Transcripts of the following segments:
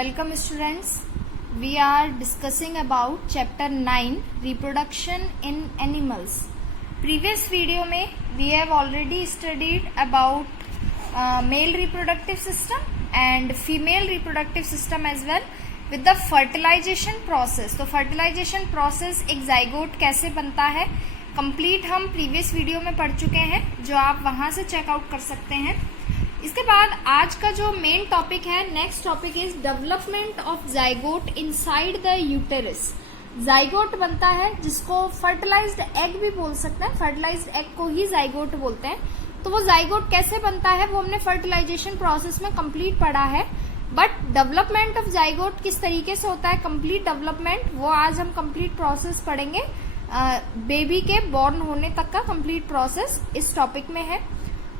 Welcome students. We are discussing about chapter 9 reproduction in animals. Previous video में we have already studied about male reproductive system and female reproductive system as well with the fertilization process. तो fertilization process एक zygote कैसे बनता है complete हम previous video में पढ़ चुके हैं, जो आप वहां से चेकआउट कर सकते हैं. इसके बाद आज का जो मेन टॉपिक है, next topic is development of zygote inside the uterus. Zygote बनता है जिसको फर्टिलाइज्ड एग भी बोल सकते हैं, फर्टिलाइज्ड एग को ही जाइगोट बोलते हैं. तो वो जाइगोट कैसे बनता है वो हमने फर्टिलाइजेशन प्रोसेस में कंप्लीट पढ़ा है, बट डेवलपमेंट ऑफ जाइगोट किस तरीके से होता है, कंप्लीट डेवलपमेंट, वो आज हम कंप्लीट प्रोसेस पढ़ेंगे. बेबी के बॉर्न होने तक का कंप्लीट प्रोसेस इस टॉपिक में है.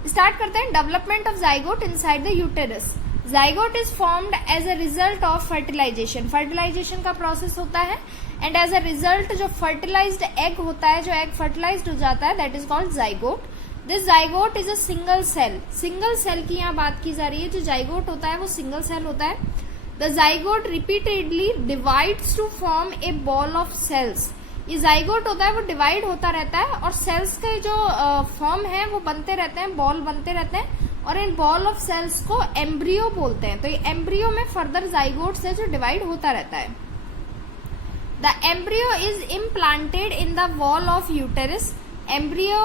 स्टार्ट करते हैं. Development of zygote inside the uterus. Zygote is formed as a result of fertilisation. Fertilisation का प्रोसेस होता है एंड एज अ रिजल्ट जो फर्टिलाइज्ड एग होता है, जो एग फर्टिलाइज्ड हो जाता है, that is called zygote. This zygote is a single cell. Single cell की यहाँ बात की जा रही है. जो जाइगोट होता है वो सिंगल सेल होता है. The zygote repeatedly divides to form a ball of cells. ये जाइगोट होता है वो डिवाइड होता रहता है और सेल्स के जो फॉर्म है वो बनते रहते हैं, बॉल बनते रहते हैं, और इन बॉल ऑफ सेल्स को एम्ब्रियो बोलते हैं. तो ये एम्ब्रियो में फर्दर जाइगोट्स है जो डिवाइड होता रहता है. The embryo is implanted in the wall of uterus. Embryo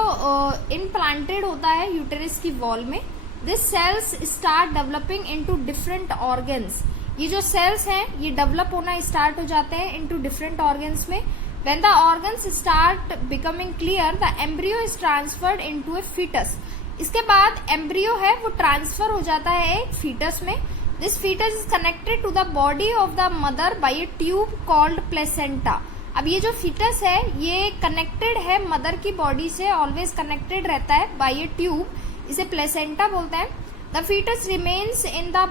implanted होता है यूटेरस की वॉल में. This cells start developing into different organs. ये जो सेल्स हैं ये डेवलप होना स्टार्ट हो जाते हैं इनटू डिफरेंट ऑर्गन्स में. When the organs start becoming clear, the embryo is transferred into a fetus. इसके बाद एम्ब्रियो है वो ट्रांसफर हो जाता है एक फीटस में. This fetus is connected to the body of the mother by a tube called placenta. अब ये जो फीटस है ये कनेक्टेड है मदर की बॉडी से, ऑलवेज कनेक्टेड रहता है by a tube. इसे प्लेसेंटा बोलते हैं. The fetus remains in the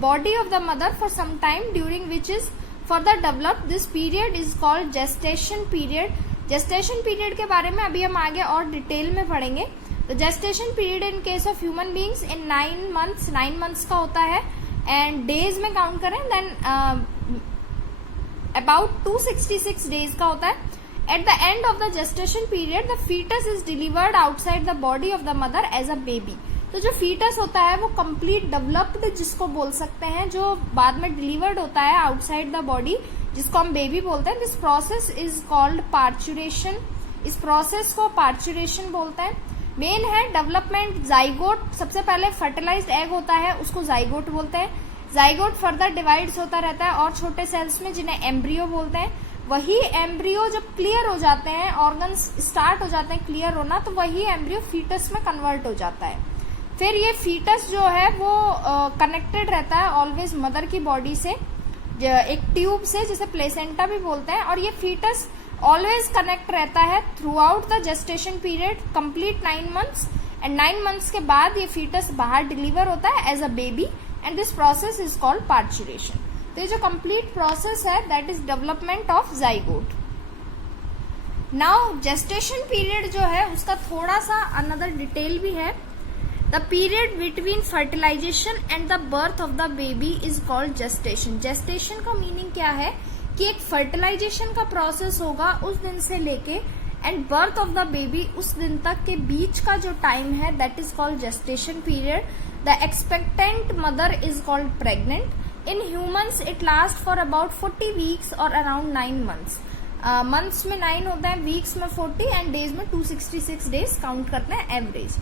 body of the mother for some time, during which is further developed. This period is called gestation period. Gestation period के बारे में अभी हम आगे और डिटेल में पढ़ेंगे. तो gestation period in case of human beings in 9 months, 9 months का होता है, and days में काउंट करें then about 266 days का होता है. At the end of the gestation period, the fetus is delivered outside the body of the mother as a baby. तो जो फीटस होता है वो कंप्लीट डेवलप्ड जिसको बोल सकते हैं, जो बाद में डिलीवर्ड होता है आउटसाइड द बॉडी, जिसको हम बेबी बोलते हैं. This process is called parturition. इस प्रोसेस को पार्चुरेशन बोलते हैं. मेन है डेवलपमेंट. जाइगोट सबसे पहले फर्टिलाइज्ड एग होता है, उसको जाइगोट बोलते हैं. जाइगोट फर्दर डिवाइड्स होता रहता है और छोटे सेल्स में, जिन्हें एम्ब्रियो बोलते हैं. वही एम्ब्रियो जब क्लियर हो जाते हैं, ऑर्गन्स स्टार्ट हो जाते हैं क्लियर होना, तो वही एम्ब्रियो फीटस में कन्वर्ट हो जाता है. फिर ये फीटस जो है वो कनेक्टेड रहता है ऑलवेज मदर की बॉडी से, एक ट्यूब से, जिसे प्लेसेंटा भी बोलते हैं. और ये फीटस ऑलवेज कनेक्ट रहता है through out the gestation period complete 9 months. And 9 months के बाद ये फीटस बाहर डिलीवर होता है as a baby, and this process is called parturition. तो ये जो कंप्लीट प्रोसेस है that is development of zygote. Now gestation period जो है उसका थोड़ा सा अनदर डिटेल भी है. The period between fertilization and the birth of the baby is called gestation. Gestation का मीनिंग क्या है कि एक फर्टिलाइजेशन का प्रोसेस होगा उस दिन से लेके and birth of the baby उस दिन तक के बीच का जो टाइम है that is called gestation period. The expectant mother is called pregnant. In humans it last for about 40 weeks और अराउंड 9 months. मंथ्स में 9 होते हैं, वीक्स में 40 एंड डेज में 266 डेज काउंट करते हैं average.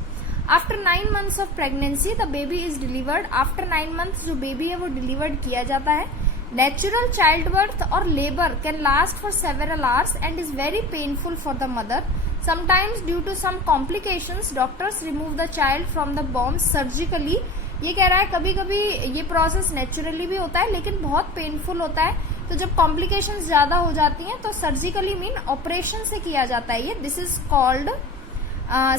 After 9 months of pregnancy the baby is delivered. After 9 months जो baby है वो डिलीवर्ड किया जाता है. नेचुरल चाइल्ड बर्थ और labour can last for several hours and is very painful for the mother. Sometimes due to some complications doctors remove the child from the womb surgically. ये कह रहा है कभी कभी ये प्रोसेस नेचुरली भी होता है लेकिन बहुत पेनफुल होता है, तो जब कॉम्प्लिकेशंस ज्यादा हो जाती हैं तो सर्जिकली मीन ऑपरेशन से किया जाता है ये. This is called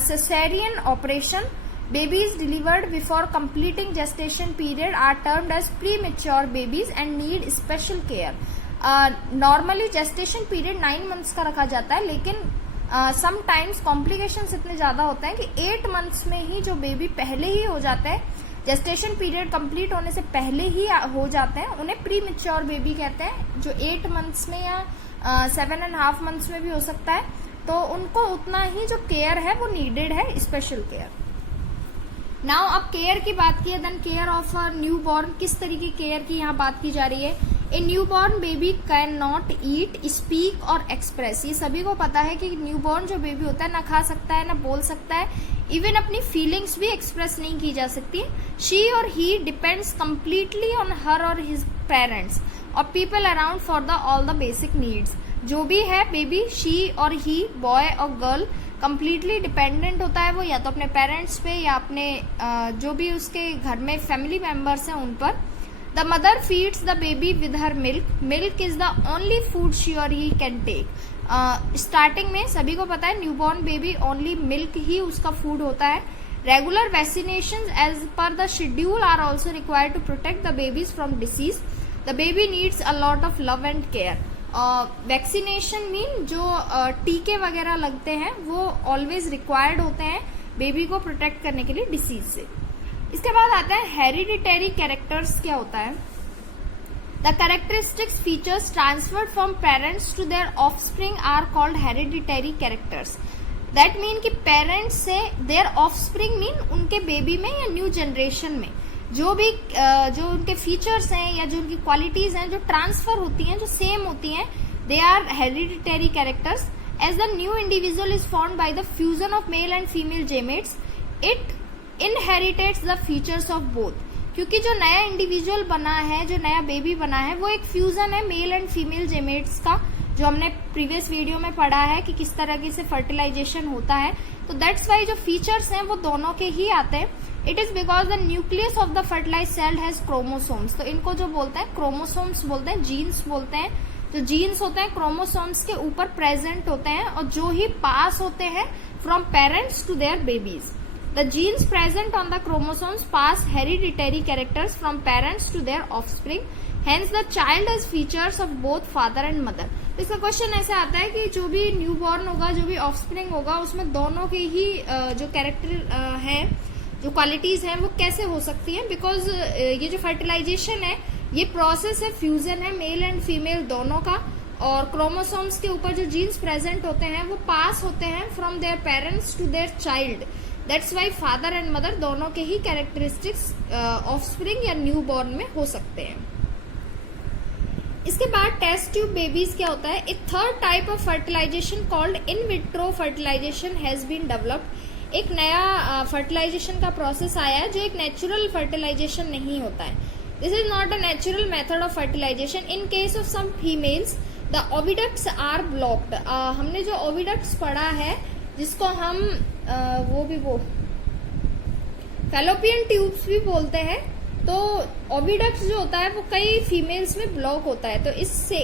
cesarean operation. Babies delivered before completing gestation period are termed as premature babies and need special care. Normally gestation period 9 months का रखा जाता है, लेकिन sometimes complications इतने ज्यादा होते हैं कि 8 months में ही जो बेबी पहले ही हो जाता है जेस्टेशन पीरियड कंप्लीट होने से पहले ही हो जाते हैं उन्हें प्री मैच्योर बेबी कहते हैं, जो 8 मंथ्स में या 7.5 मंथ्स में भी हो सकता है। तो उनको उतना ही जो केयर है वो नीडेड है, स्पेशल केयर। नाउ अब केयर की बात की है, then care of a newborn, किस तरीके की केयर की यहाँ बात की जा रही है। A new born baby can not eat, speak और एक्सप्रेस। ये सभी को पता है कि न्यू बॉर्न जो बेबी होता है ना खा सकता है ना बोल सकता है, इवन अपनी फीलिंग्स भी एक्सप्रेस नहीं की जा सकती। शी और ही डिपेंड्स कम्प्लीटली ऑन हर और हिज पेरेंट्स और people around for the all the basic needs. जो भी है बेबी, शी और ही, बॉय और गर्ल, कम्प्लीटली डिपेंडेंट होता है वो या तो अपने पेरेंट्स पे या अपने जो भी उसके घर में फैमिली मेंबर्स हैं उन पर। The mother feeds the baby with her milk, milk is the only food she और ही कैन टेक। स्टार्टिंग में सभी को पता है न्यूबॉर्न बेबी ओनली मिल्क ही उसका फूड होता है। Regular vaccination as per the schedule are also required to protect the babies from disease. The baby needs a lot of love and care. Vaccination mean जो टीके वगैरह लगते हैं वो ऑलवेज रिक्वायर्ड होते हैं बेबी को प्रोटेक्ट करने के लिए डिसीज से। इसके बाद आता है हेरिडिटरी कैरेक्टर्स। क्या होता है? The characteristics features transferred from parents to their offspring are called hereditary characters. That mean कि पेरेंट्स से देयर ऑफस्प्रिंग मीन उनके बेबी में या न्यू जनरेशन में जो भी जो उनके फीचर्स हैं या जो उनकी क्वालिटीज हैं जो ट्रांसफर होती हैं, जो सेम होती हैं, they are hereditary characters. As the new individual is formed by the fusion of male and female gametes, it inherits the features of both. क्योंकि जो नया इंडिविजुअल बना है, जो नया बेबी बना है, वो एक फ्यूजन है मेल एंड फीमेल गेमेट्स का, जो हमने प्रीवियस वीडियो में पढ़ा है कि किस तरह से फर्टिलाइजेशन होता है। तो दैट्स वाई जो फीचर्स हैं वो दोनों के ही आते हैं। It is because the nucleus of the fertilise cell has chromosomes. तो इनको जो बोलते हैं क्रोमोसोम्स बोलते हैं, जीन्स बोलते हैं। जो जीन्स होते हैं क्रोमोसोम्स के ऊपर प्रेजेंट होते हैं और जो ही पास होते हैं from parents to their babies. The genes present on the chromosomes pass hereditary characters from parents to their offspring. Hence, the child has features of both father and mother. तो इसका question ऐसे आता है कि जो भी न्यू बॉर्न होगा, जो भी ऑफस्प्रिंग होगा, उसमें दोनों के ही जो कैरेक्टर है, जो क्वालिटीज हैं, वो कैसे हो सकती हैं? बिकॉज ये जो फर्टिलाइजेशन है ये प्रोसेस है, फ्यूजन है मेल एंड फीमेल दोनों का, और क्रोमोसोम्स के ऊपर जो जीन्स प्रेजेंट होते हैं वो पास होते हैं from their parents to their child. That's why father and mother दोनों के ही कैरेक्टरिस्टिक्स ऑफस्प्रिंग या न्यू बॉर्न में हो सकते हैं। इसके बाद टेस्ट ट्यूब बेबीज क्या होता है? A third type of fertilization called in vitro fertilization has been developed. एक नया फर्टिलाइजेशन का प्रोसेस आया है जो एक नेचुरल फर्टिलाइजेशन नहीं होता है। This is not a natural method of fertilisation. In case of some females the oviducts are blocked. हमने जो ओविडक्ट्स पढ़ा है जिसको हम वो फैलोपियन ट्यूब्स भी बोलते हैं, तो ओविडक्ट्स जो होता है वो कई फीमेल्स में ब्लॉक होता है। तो इससे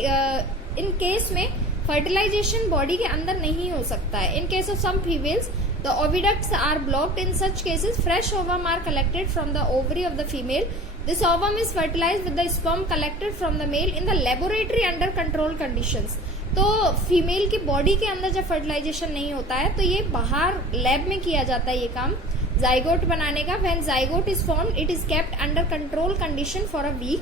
इन केस में फर्टिलाइजेशन बॉडी के अंदर नहीं हो सकता है। In case of some females the oviducts are blocked. In such cases fresh ovum are collected from the ovary of the female. This ovum is fertilised with the sperm collected from the male in the laboratory under control conditions. तो female की body के अंदर जब fertilisation नहीं होता है तो ये बाहर लैब में किया जाता है ये काम जाइगोट बनाने का। When zygote is formed it is kept under control condition for a week.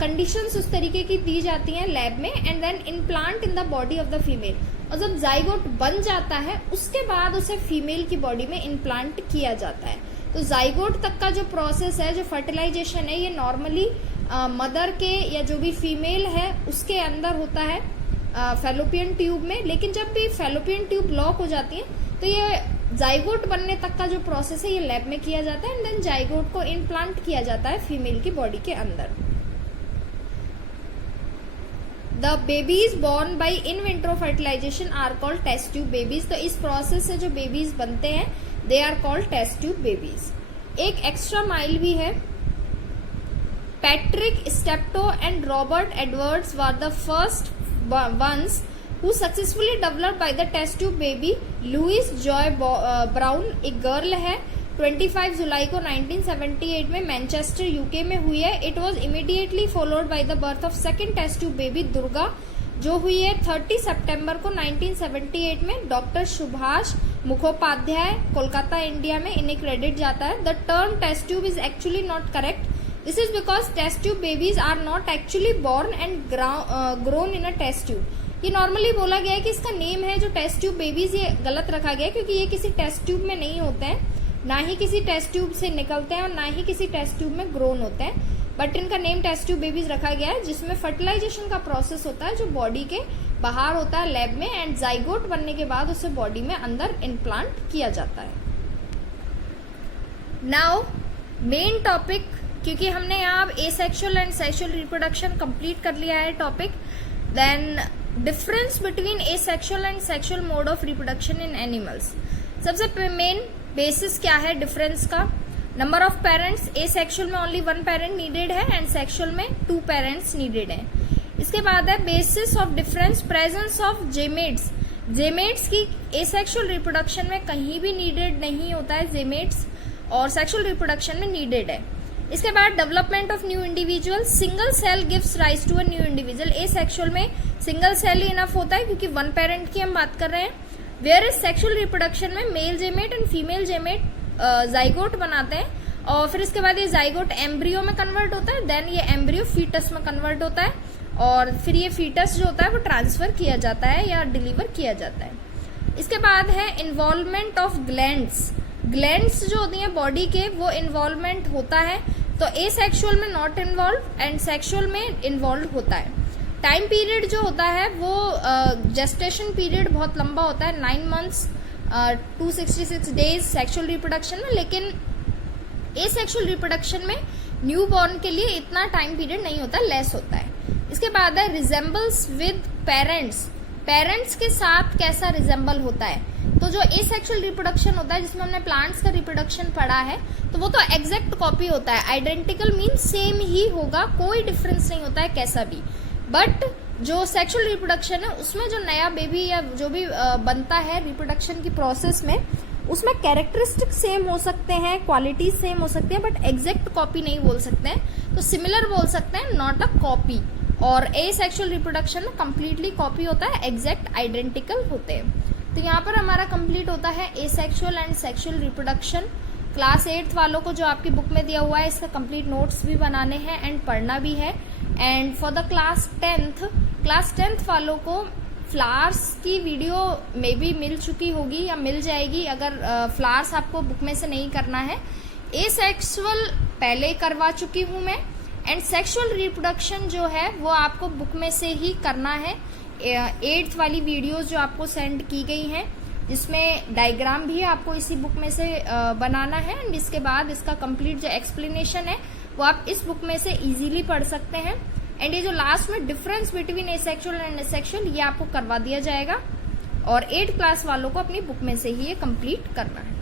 Conditions उस तरीके की दी जाती हैं लैब में, and then implant in the body of the female. और जब जाइगोट बन जाता है उसके बाद उसे फीमेल की बॉडी में इम्प्लांट किया जाता है। तो जाइगोट तक का जो प्रोसेस है, जो फर्टिलाइजेशन है, ये नॉर्मली मदर के या जो भी फीमेल है उसके अंदर होता है फैलोपियन ट्यूब में। लेकिन जब भी फैलोपियन ट्यूब ब्लॉक हो जाती है तो ये जाइगोट बनने तक का जो प्रोसेस है ये लैब में किया जाता है, एंड देन जाइगोट को इम्प्लांट किया जाता है फीमेल की बॉडी के अंदर। The babies born by in vitro fertilization are called test tube babies. तो इस प्रोसेस से जो बेबीज बनते हैं they are called test tube babies. एक एक्स्ट्रा माइल भी है। Patrick Steptoe and Robert Edwards were the first ones who successfully developed by the test tube baby. Louise Joy Brown एक गर्ल है, 25 जुलाई को 1978 में मैनचेस्टर यूके में हुई है। It was immediately followed by the birth of second test tube baby Durga जो हुई है 30 सितंबर को 1978 में डॉक्टर सुभाष मुखोपाध्याय, कोलकाता, इंडिया में, इन्हें क्रेडिट जाता है। The term test tube is actually not correct. This is because test tube babies are not actually born and grown in a test tube. ये नॉर्मली बोला गया है कि इसका नेम है जो टेस्ट ट्यूब बेबीज, ये गलत रखा गया है क्योंकि ये किसी टेस्ट ट्यूब में नहीं होते हैं, ना ही किसी टेस्ट ट्यूब से निकलते हैं और ना ही किसी टेस्ट ट्यूब में ग्रोन होते हैं, बट इनका नेम टेस्ट ट्यूब बेबीज रखा गया है, जिसमें फर्टिलाइजेशन का प्रोसेस होता है जो बॉडी के बाहर होता है लैब में, एंड जाइगोट बनने के बाद उसे बॉडी में अंदर इम्प्लांट किया जाता है। नाउ मेन टॉपिक, क्योंकि हमने यहाँ asexual and sexual reproduction complete कर लिया है topic, then difference between asexual and sexual mode of reproduction in animals. सबसे मेन बेसिस क्या है डिफरेंस का? नंबर ऑफ पेरेंट्स, एसेक्सुअल में ओनली 1 पेरेंट नीडेड है एंड सेक्सुअल में 2 पेरेंट्स नीडेड है। इसके बाद है basis of difference, presence of gametes. Gametes की एसेक्सुअल रिप्रोडक्शन में कहीं भी नीडेड नहीं होता है जेमेट्स, और सेक्सुअल रिप्रोडक्शन में नीडेड है। इसके बाद development of new individual, single cell gives rise to a new individual. Asexual में सिंगल सेल ही इनफ होता है क्योंकि 1 पेरेंट की हम बात कर रहे हैं, वेयर इज सेक्सुअल रिप्रोडक्शन में मेल जेमेट एंड फीमेल जेमेट जाइगोट बनाते हैं, और फिर इसके बाद ये जाइगोट एम्ब्रियो में कन्वर्ट होता है, देन ये एम्ब्रियो फीटस में कन्वर्ट होता है, और फिर ये फीटस जो होता है वो ट्रांसफर किया जाता है या डिलीवर किया जाता है। इसके बाद है इन्वॉल्वमेंट ऑफ ग्लैंड्स। ग्लैंड्स जो होती हैं बॉडी के, वो इन्वॉल्वमेंट होता है, तो एसेक्सुअल में नॉट इन्वॉल्व एंड सेक्सुअल में इन्वॉल्व होता है। टाइम पीरियड जो होता है वो जेस्टेशन पीरियड बहुत लंबा होता है, 9 मंथ्स 266 डेज सेक्सुअल रिप्रोडक्शन में, लेकिन एसेक्सुअल रिप्रोडक्शन में न्यू बॉर्न के लिए इतना टाइम पीरियड नहीं होता, लेस होता है। इसके बाद है रिजेंबल्स विद पेरेंट्स। पेरेंट्स के साथ कैसा रिजेंबल होता है? तो जो एसेक्सुअल रिप्रोडक्शन होता है जिसमें हमने प्लांट्स का रिप्रोडक्शन पढ़ा है, तो वो तो एग्जैक्ट कॉपी होता है, आइडेंटिकल मीन्स सेम ही होगा, कोई डिफरेंस नहीं होता है कैसा भी। बट जो सेक्सुअल रिप्रोडक्शन है उसमें जो नया बेबी या जो भी बनता है रिप्रोडक्शन की प्रोसेस में, उसमें कैरेक्टरिस्टिक सेम हो सकते हैं, क्वालिटीज सेम हो सकते हैं, बट एग्जैक्ट कॉपी नहीं बोल सकते हैं, तो सिमिलर बोल सकते हैं, नॉट अ कॉपी। और एसेक्सुअल रिप्रोडक्शन में कंप्लीटली कॉपी होता है, एग्जैक्ट आइडेंटिकल होते हैं। तो यहाँ पर हमारा कंप्लीट होता है asexual and sexual reproduction. Class 8th वालों को जो आपकी बुक में दिया हुआ है इसका कंप्लीट नोट्स भी बनाने हैं एंड पढ़ना भी है। And for the class 10th वालों को फ्लावर्स की वीडियो में भी मिल चुकी होगी या मिल जाएगी, अगर फ्लावर्स आपको बुक में से नहीं करना है। एसेक्सुअल पहले करवा चुकी हूँ मैं, एंड सेक्सुअल रिप्रोडक्शन जो है वो आपको बुक में से ही करना है। 8th वाली वीडियोस जो आपको सेंड की गई हैं, जिसमें डायग्राम भी आपको इसी बुक में से बनाना है, एंड इसके बाद इसका कंप्लीट जो एक्सप्लेनेशन है वो आप इस बुक में से इजीली पढ़ सकते हैं। एंड ये जो लास्ट में difference between asexual and asexual, ये आपको करवा दिया जाएगा, और 8th क्लास वालों को अपनी बुक में से ही ये कंप्लीट करना है।